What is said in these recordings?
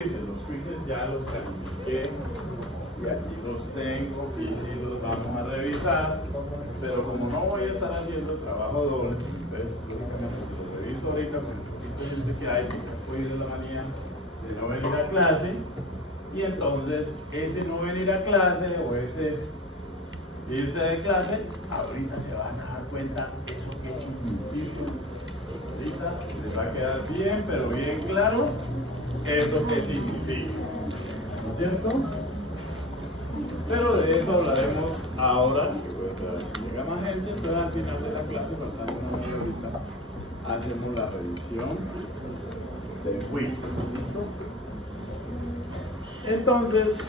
Los quizzes ya los califiqué y aquí los tengo y sí los vamos a revisar, pero como no voy a estar haciendo trabajo doble, entonces lógicamente los reviso ahorita con el poquito de gente que hay, porque he cogido la manía de no venir a clase, y entonces ese no venir a clase o ese irse de clase, ahorita se van a dar cuenta eso que significa. Ahorita les va a quedar bien, pero bien claro eso que significa, ¿no es cierto? Pero de eso hablaremos ahora, que voy a esperar a que llega más gente, pero al final de la clase, faltando una media horita, hacemos la revisión del quiz, ¿listo? Entonces,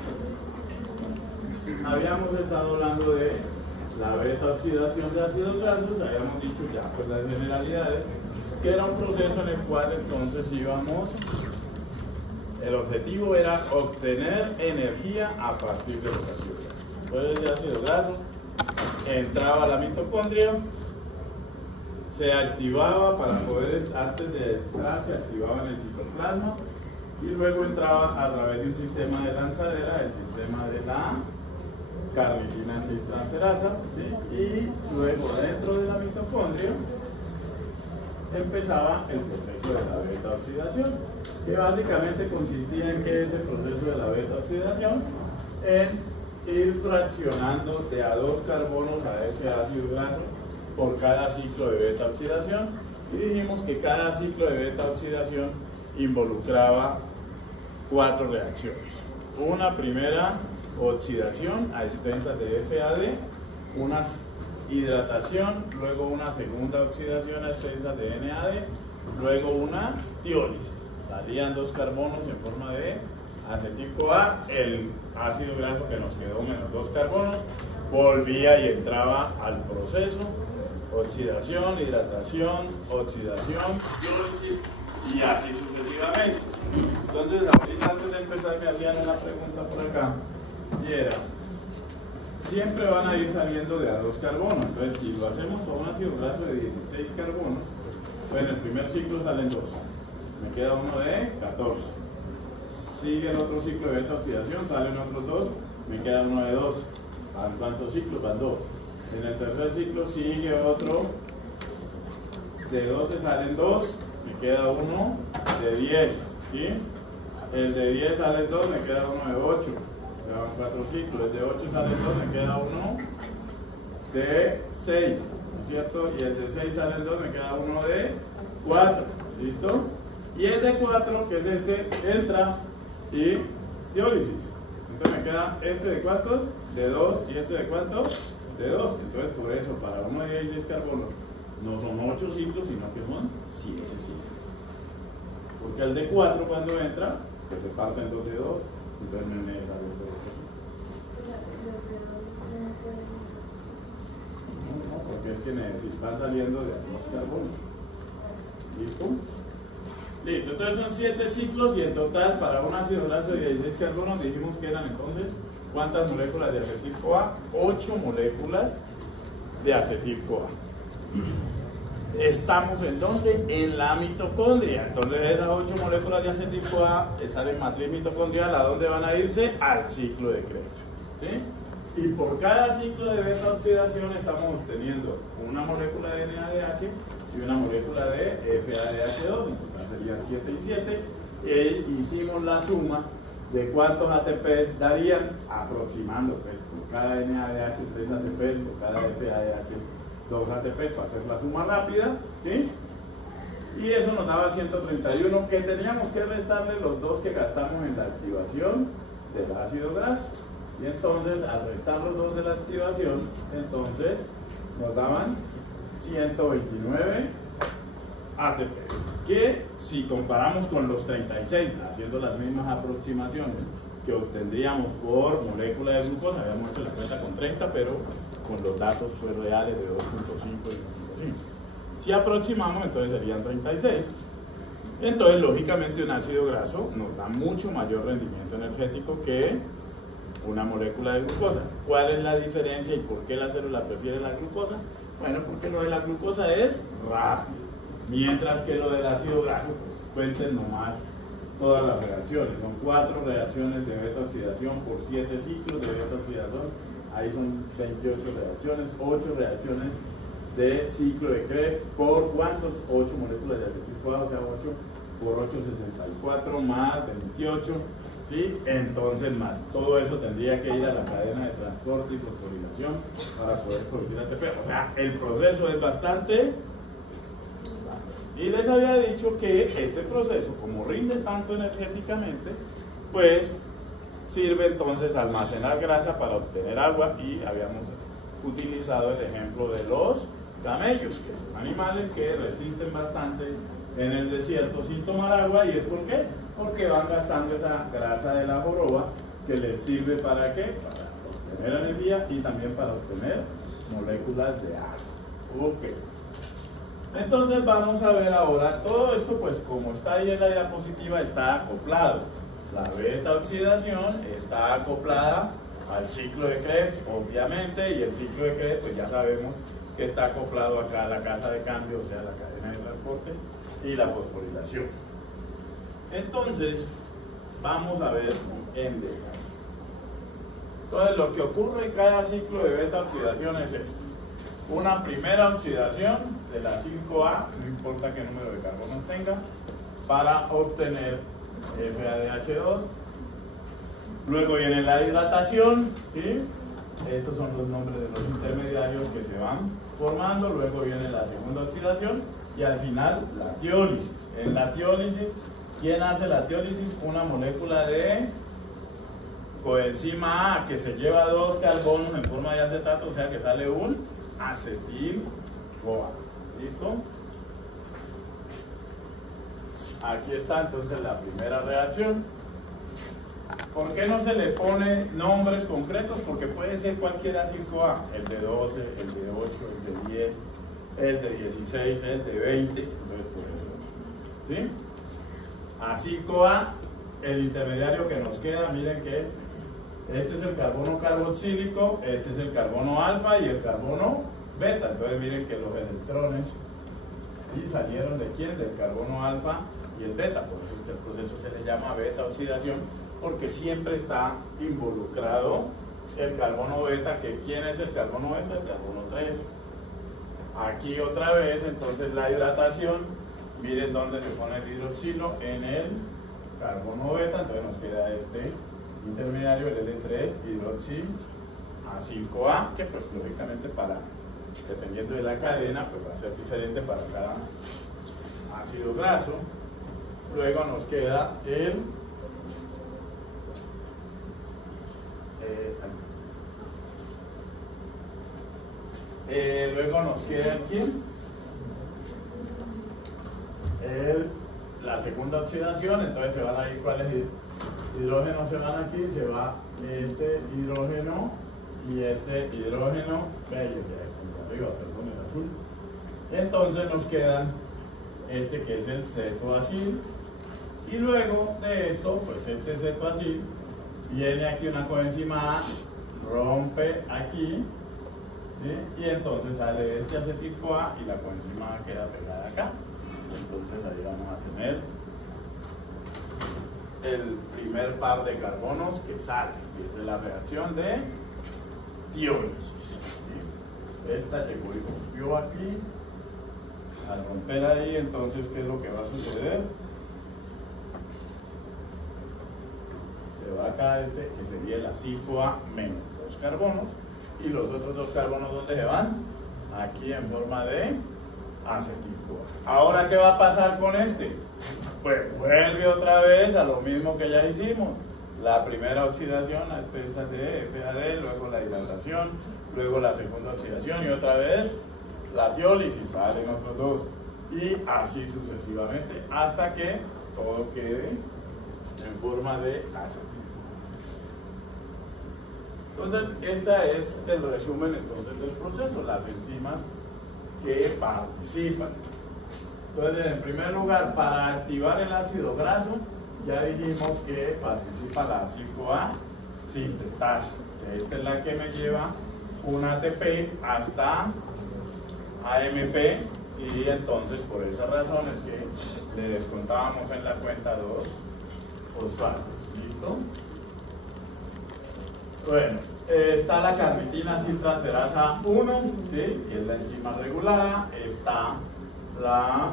habíamos estado hablando de la beta oxidación de ácidos grasos, habíamos dicho ya pues las generalidades, que era un proceso en el cual entonces íbamos. El objetivo era obtener energía a partir de los ácidos grasos. Entonces, el ácido graso entraba a la mitocondria, se activaba para poder, antes de entrar, se activaba en el citoplasma y luego entraba a través de un sistema de lanzadera, el sistema de la carnitina transferasa, ¿sí? Y luego dentro de la mitocondria empezaba el proceso de la beta oxidación, que básicamente consistía en que ese proceso de la beta oxidación en ir fraccionando de a 2 carbonos a ese ácido graso por cada ciclo de beta oxidación, y dijimos que cada ciclo de beta oxidación involucraba 4 reacciones. Una primera oxidación a expensas de FAD, una hidratación, luego una segunda oxidación a expensas de NAD, luego una tiólisis. Salían 2 carbonos en forma de acetil-CoA, el ácido graso que nos quedó menos 2 carbonos, volvía y entraba al proceso, oxidación, hidratación, oxidación, tiólisis y así sucesivamente. Entonces, ahorita antes de empezar me hacían una pregunta por acá y era: siempre van a ir saliendo de a 2 carbonos, entonces si lo hacemos con un ácido graso de 16 carbonos, pues en el primer ciclo salen 2, me queda uno de 14, sigue el otro ciclo de beta oxidación, salen otros 2, me queda uno de 2, ¿van cuántos ciclos? Van 2, en el tercer ciclo sigue otro, de 12 salen 2, me queda uno de 10, ¿sí? El de 10 salen 2, me queda uno de 8, van 4 ciclos, el de 8 salen 2, me queda uno de 6, ¿no es cierto? Y el de 6 salen 2, me queda uno de 4, ¿listo? Y el de 4, que es este, entra y tiólisis. Entonces me queda este de cuántos, de 2, y este de cuántos, de 2. Entonces por eso, para uno de 16 carbonos, no son 8 ciclos, sino que son 7 ciclos. Porque el de 4 cuando entra, pues se parte en 2 de 2, entonces no es necesario hacer eso. No, porque es que van saliendo de 2 carbonos. ¿Listo? Listo, entonces son 7 ciclos y en total para un ácido graso de 16 carbonos dijimos que eran entonces, ¿cuántas moléculas de acetil-CoA? 8 moléculas de acetil-CoA. ¿Estamos en dónde? En la mitocondria. Entonces esas 8 moléculas de acetil-CoA están en matriz mitocondrial. ¿A dónde van a irse? Al ciclo de Krebs, ¿sí? Y por cada ciclo de beta oxidación estamos obteniendo una molécula de NADH y una molécula de FADH2. En total serían 7 y 7. E hicimos la suma de cuántos ATPs darían, aproximando, pues por cada NADH 3 ATPs, por cada FADH 2 ATPs, para hacer la suma rápida, ¿sí? Y eso nos daba 131, que teníamos que restarle los 2 que gastamos en la activación del ácido graso. Y entonces, al restar los 2 de la activación, entonces nos daban 129 ATPs. Que si comparamos con los 36, haciendo las mismas aproximaciones que obtendríamos por molécula de glucosa, habíamos hecho la cuenta con 30, pero con los datos pues reales de 2.5 y 1.5. Si aproximamos, entonces serían 36. Entonces, lógicamente, un ácido graso nos da mucho mayor rendimiento energético que una molécula de glucosa. ¿Cuál es la diferencia y por qué la célula prefiere la glucosa? Bueno, porque lo de la glucosa es rápido, mientras que lo del ácido graso, pues cuenten nomás todas las reacciones. Son 4 reacciones de beta oxidación por 7 ciclos de beta oxidación. Ahí son 28 reacciones, 8 reacciones de ciclo de Krebs por ¿cuántos? 8 moléculas de acetil-CoA, o sea 8 por 8, 64 más 28, ¿sí? Entonces más, todo eso tendría que ir a la cadena de transporte y fosforilación para poder producir ATP. O sea, el proceso es bastante. Y les había dicho que este proceso, como rinde tanto energéticamente, pues sirve entonces a almacenar grasa para obtener agua, y habíamos utilizado el ejemplo de los camellos, que son animales que resisten bastante en el desierto sin tomar agua. ¿Y es por qué? Porque van gastando esa grasa de la joroba, que les sirve ¿para qué? Para obtener energía y también para obtener moléculas de agua. Ok. Entonces vamos a ver ahora todo esto, pues como está ahí en la diapositiva, está acoplado. La beta oxidación está acoplada al ciclo de Krebs, obviamente, y el ciclo de Krebs, pues ya sabemos que está acoplado acá a la casa de cambio, o sea, la cadena de transporte y la fosforilación. Entonces, vamos a ver en detalle. Entonces, lo que ocurre en cada ciclo de beta oxidación es esto. Una primera oxidación de la 5A, no importa qué número de carbonos tenga, para obtener FADH2. Luego viene la hidratación, ¿sí? Estos son los nombres de los intermediarios que se van formando. Luego viene la segunda oxidación y al final la tiólisis. En la tiólisis, ¿quién hace la tiólisis? Una molécula de coenzima A que se lleva 2 carbonos en forma de acetato, o sea que sale un acetil-CoA. ¿Listo? Aquí está entonces la primera reacción. ¿Por qué no se le pone nombres concretos? Porque puede ser cualquier acetil-CoA, el de 12, el de 8, el de 10, el de 16, el de 20, entonces por eso, ¿sí? Acetil-CoA, el intermediario que nos queda, miren que este es el carbono carboxílico, este es el carbono alfa y el carbono beta. Entonces miren que los electrones, ¿sí?, salieron de quién, del carbono alfa y el beta. Por eso este proceso se le llama beta oxidación, porque siempre está involucrado el carbono beta, que ¿quién es el carbono beta? El carbono 3. Aquí otra vez entonces la hidratación, miren dónde se pone el hidroxilo, en el carbono beta. Entonces nos queda este intermediario, el L3 hidroxil acetil-CoA, que pues lógicamente dependiendo de la cadena, pues va a ser diferente para cada ácido graso. Luego nos queda luego nos queda ¿quién? La segunda oxidación. Entonces se van a ir cuáles hidrógenos, se van aquí, se va este hidrógeno y este hidrógeno, arriba, perdón, es azul. Entonces nos quedan este que es el cetoacil, y luego de esto, pues este cetoacil viene aquí una coenzima A, rompe aquí, ¿sí?, y entonces sale este acetil-CoA y la coenzima A queda pegada acá. Entonces ahí vamos a tener el primer par de carbonos que sale, y esa es la reacción de tiólisis, ¿sí? Esta llegó y rompió aquí. Al romper ahí, entonces ¿qué es lo que va a suceder? Se va acá este, que sería el acetil-CoA menos 2 carbonos, y los otros 2 carbonos, ¿dónde se van? Aquí en forma de acetil-CoA. Ahora, ¿qué va a pasar con este? Pues vuelve otra vez a lo mismo que ya hicimos. La primera oxidación a expensas de FAD, luego la hidratación, luego la segunda oxidación y otra vez la tiólisis, salen otros 2, y así sucesivamente hasta que todo quede en forma de acetil. Entonces, este es el resumen entonces del proceso, las enzimas que participan. Entonces, en primer lugar, para activar el ácido graso, ya dijimos que participa la acetil-CoA sintetasa. Esta es la que me lleva un ATP hasta AMP, y entonces por esa razón es que le descontábamos en la cuenta 2 fosfatos. ¿Listo? Bueno, está la carnitina citraterasa 1, ¿sí? Que es la enzima regulada. Está la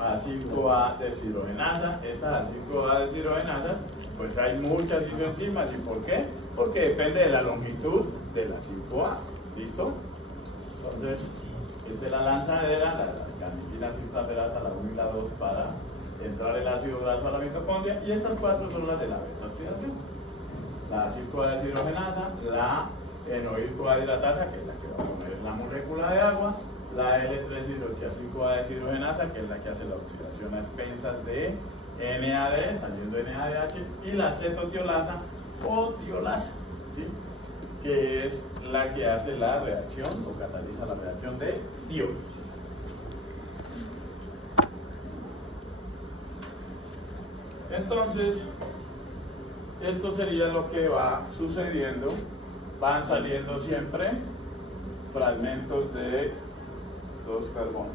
A5A deshidrogenasa. Esta A5A deshidrogenasa, pues hay muchas isoenzimas. ¿Y por qué? Porque depende de la longitud de la 5A. ¿Listo? Entonces, esta es la lanzadera, las carnitinas citraterasa, la 1 y la 2, para entrar el ácido graso a la mitocondria, y estas 4 son las de la beta-oxidación. La 5A deshidrogenasa, la enoil-coadhilatasa, que es la que va a poner la molécula de agua, la L3-hidroxia5A deshidrogenasa, que es la que hace la oxidación a expensas de NAD, saliendo NADH, y la cetotiolasa o tiolasa, ¿sí? Que es la que hace la reacción o cataliza la reacción de tiólisis. Entonces, esto sería lo que va sucediendo. Van saliendo siempre fragmentos de 2 carbonos.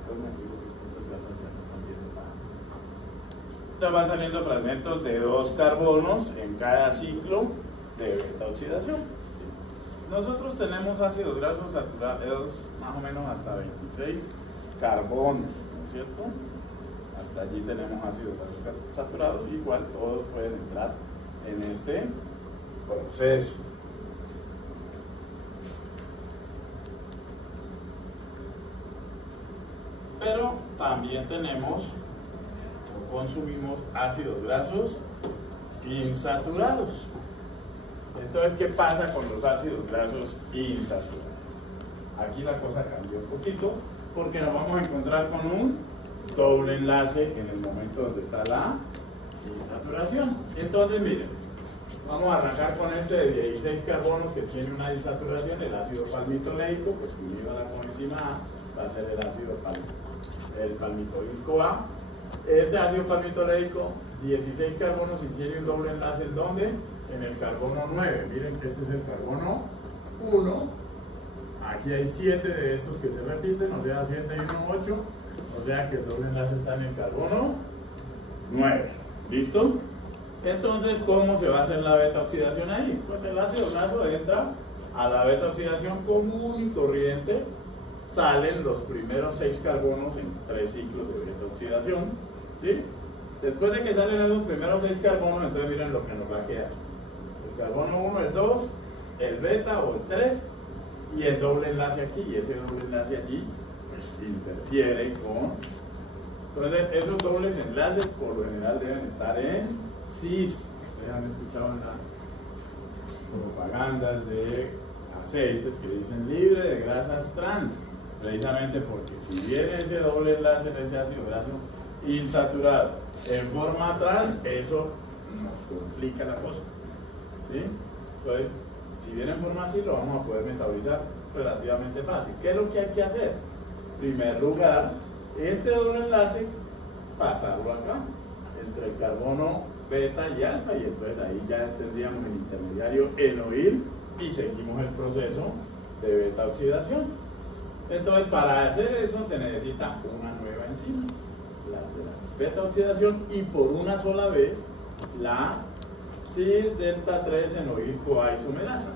Entonces van saliendo fragmentos de 2 carbonos en cada ciclo de beta-oxidación. Nosotros tenemos ácidos grasos saturados más o menos hasta 26 carbonos, ¿no es cierto? Hasta allí tenemos ácidos grasos saturados, igual todos pueden entrar en este proceso. Pero también tenemos o consumimos ácidos grasos insaturados. Entonces, ¿qué pasa con los ácidos grasos insaturados? Aquí la cosa cambió un poquito, porque nos vamos a encontrar con un doble enlace en el momento donde está la insaturación. Entonces, miren, vamos a arrancar con este de 16 carbonos que tiene una insaturación, el ácido palmitoleico, pues unido a la coenzima A, va a ser el ácido palmitoico-A. Este ácido palmitoleico, 16 carbonos, y tiene un doble enlace, ¿en dónde? En el carbono 9. Miren que este es el carbono 1. Aquí hay 7 de estos que se repiten, o sea, 7 y 1, 8. O sea que el doble enlace está en el carbono 9. ¿Listo? Entonces, ¿cómo se va a hacer la beta-oxidación ahí? Pues el ácido graso entra a la beta-oxidación común y corriente. Salen los primeros 6 carbonos en 3 ciclos de beta-oxidación, ¿sí? Después de que salen esos primeros 6 carbonos, entonces miren lo que nos va a quedar. El carbono 1, el 2, el beta o el 3, y el doble enlace aquí, y ese doble enlace aquí pues interfiere con... Entonces esos dobles enlaces por lo general deben estar en cis. Ustedes han escuchado en las propagandas de aceites que dicen libre de grasas trans, precisamente porque si viene ese doble enlace de ese ácido graso insaturado en forma trans, eso nos complica la cosa, ¿sí? Entonces, si viene en forma así, lo vamos a poder metabolizar relativamente fácil. ¿Qué es lo que hay que hacer? En primer lugar, este doble enlace, pasarlo acá, entre el carbono beta y alfa, y entonces ahí ya tendríamos el intermediario enoil y seguimos el proceso de beta-oxidación. Entonces, para hacer eso se necesita una nueva enzima, las de la beta-oxidación, y por una sola vez la cis-delta-3 enoil-CoA isomerasa.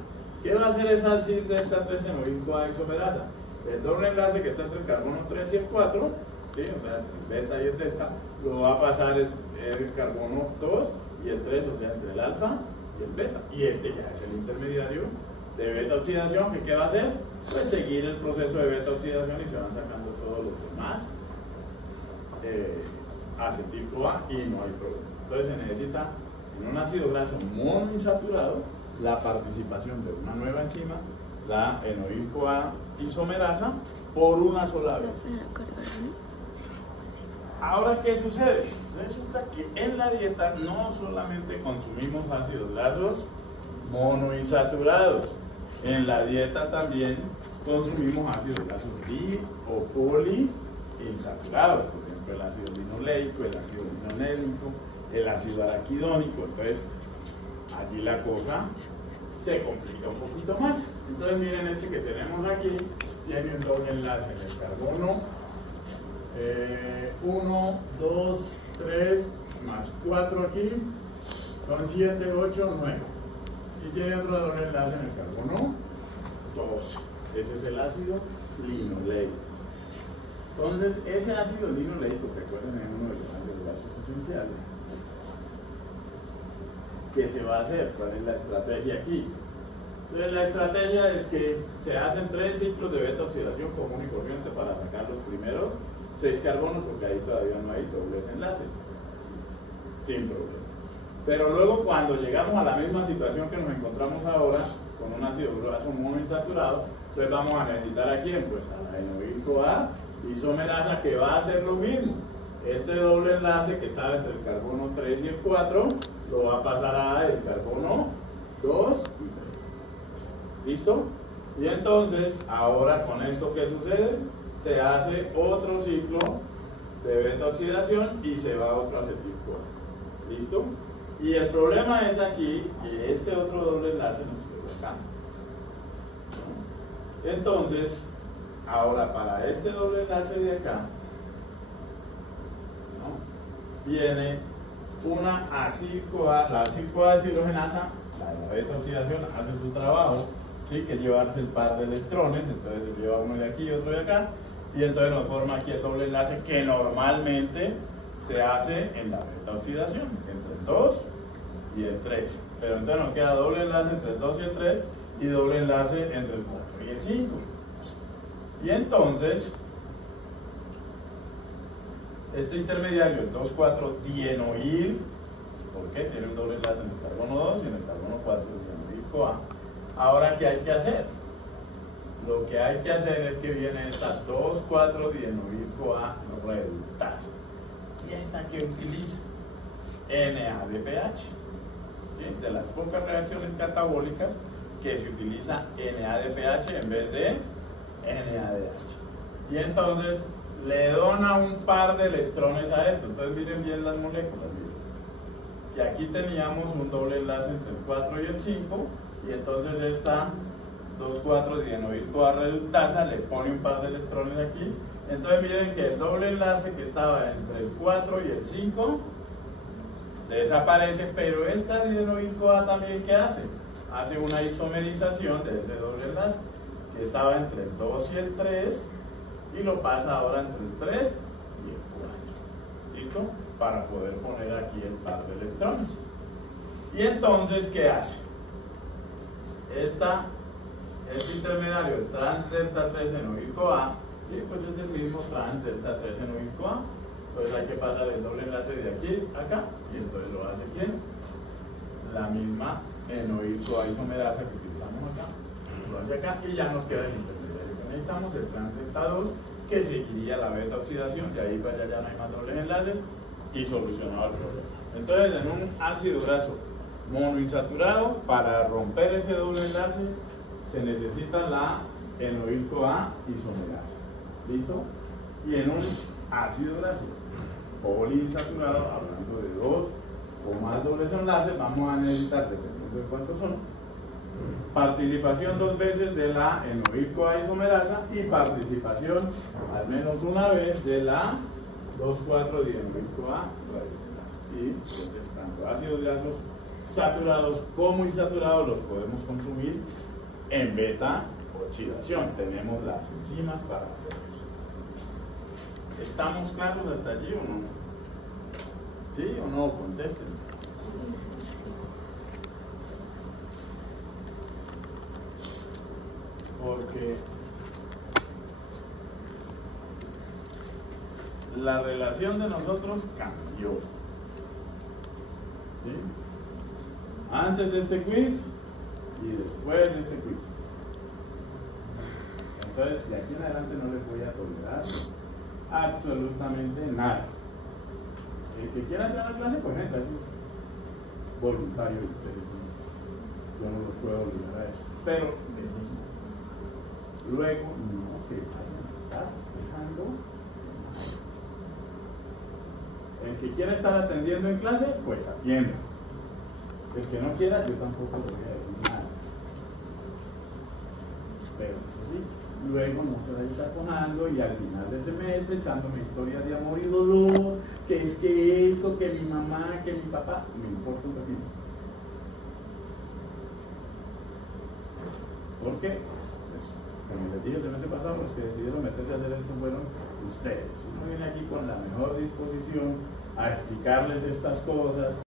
¿Qué va a hacer esa cis-delta-3 enoil-CoA isomerasa? El doble enlace que está entre el carbono 3 y el 4, ¿sí? O sea, el beta y el delta, lo va a pasar el carbono 2 y el 3, o sea, entre el alfa y el beta. Y este ya es el intermediario de beta-oxidación, que ¿qué va a hacer? Pues seguir el proceso de beta-oxidación y se van sacando todos los demás acetil-CoA y no hay problema. Entonces se necesita en un ácido graso monoinsaturado la participación de una nueva enzima, la enoil-CoA isomerasa, por una sola vez. Ahora, ¿qué sucede? Resulta que en la dieta no solamente consumimos ácidos grasos monoinsaturados, en la dieta también consumimos ácidos grasos bi o poliinsaturados, por ejemplo el ácido linoleico, el ácido linolénico, el ácido araquidónico. Entonces allí la cosa se complica un poquito más. Entonces miren, este que tenemos aquí tiene un doble enlace en el carbono 1, 2, 3 más 4 aquí, Son 7, 8, 9. Y tiene otro doble enlace en el carbono 12. Ese es el ácido linoleico. Entonces, ese ácido linoleico, recuerden, es uno de los ácidos grasos esenciales. ¿Qué se va a hacer? ¿Cuál es la estrategia aquí? Entonces, la estrategia es que se hacen 3 ciclos de beta oxidación común y corriente para sacar los primeros 6 carbonos, porque ahí todavía no hay dobles enlaces. Sin problema. Pero luego, cuando llegamos a la misma situación que nos encontramos ahora, con un ácido graso monoinsaturado, entonces vamos a necesitar a quién? Pues a la enoil-CoA isomerasa, que va a hacer lo mismo. Este doble enlace que estaba entre el carbono 3 y el 4 lo va a pasar a el carbono 2 y 3. ¿Listo? Y entonces, ahora con esto, ¿qué sucede? Se hace otro ciclo de beta oxidación y se va a otro acetil-CoA. ¿Listo? Y el problema es aquí que este otro doble enlace nos quedó acá. Entonces, ahora para este doble enlace de acá, ¿no?, viene una acil-CoA. La acil-CoA deshidrogenasa, la beta oxidación, hace su trabajo, ¿sí?, que es llevarse el par de electrones. Entonces se lleva uno de aquí y otro de acá, y entonces nos forma aquí el doble enlace que normalmente se hace en la beta oxidación, entre el 2 y el 3. Pero entonces nos queda doble enlace entre el 2 y el 3 y doble enlace entre el 4 y el 5. Y entonces, este intermediario, el 2,4-dienoil, ¿por qué? Tiene un doble enlace en el carbono 2 y en el carbono 4, dienoil-CoA. Ahora, ¿qué hay que hacer? Lo que hay que hacer es que viene esta 2,4-dienoil-CoA reductasa. ¿Y esta qué utiliza? NADPH. ¿Sí? De las pocas reacciones catabólicas que se utiliza NADPH en vez de NADH. Y entonces le dona un par de electrones a esto. Entonces miren bien las moléculas. Miren. Que aquí teníamos un doble enlace entre el 4 y el 5. Y entonces esta 2,4-dienoil-CoA reductasa le pone un par de electrones aquí. Entonces miren que el doble enlace que estaba entre el 4 y el 5 desaparece, pero esta dienoil-CoA también, ¿qué hace? Hace una isomerización de ese doble enlace que estaba entre el 2 y el 3 y lo pasa ahora entre el 3 y el 4. ¿Listo? Para poder poner aquí el par de electrones. Y entonces, ¿qué hace? Este intermediario, el trans delta 3 enoil-CoA, sí, pues es el mismo trans delta 3 enoil-CoA. Entonces hay que pasar el doble enlace de aquí a acá, y entonces lo hace ¿quién? La misma enoil-CoA isomerasa que utilizamos acá, lo hace acá, y ya nos queda el intermediario que necesitamos, el trans delta 2, que seguiría la beta oxidación, de ahí para allá ya no hay más dobles enlaces, y solucionado el problema. Entonces, en un ácido graso monoinsaturado, para romper ese doble enlace, se necesita la enoil-CoA isomerasa. ¿Listo? Y en un ácido graso poliinsaturado, hablando de 2 o más dobles enlaces, vamos a necesitar, dependiendo de cuántos son, participación 2 veces de la enoil-CoA isomerasa y participación al menos una vez de la 2,4-dienoil-CoA reductasa. Y entonces, tanto ácidos grasos saturados como insaturados los podemos consumir en beta oxidación. Tenemos las enzimas para hacer eso. ¿Estamos claros hasta allí o no? ¿Sí o no? Contesten. Porque la relación de nosotros cambió. ¿Sí? Antes de este quiz y después de este quiz. Entonces, de aquí en adelante no les voy a tolerar absolutamente nada. El que quiera entrar a la clase, pues entra, eso es voluntario de ustedes. Yo no los puedo obligar a eso. Pero eso sí. Luego no se vayan a estar dejando de nada. El que quiera estar atendiendo en clase, pues atienda. El que no quiera, yo tampoco le voy a decir nada. Pero eso sí, luego no se vaya a estar cojando y al final del semestre echándome historias de amor y dolor, que es que esto, que mi mamá, que mi papá, me importa un poquito. Porque, pues, como les dije el semestre pasado, los que decidieron meterse a hacer esto fueron ustedes. Uno viene aquí con la mejor disposición a explicarles estas cosas.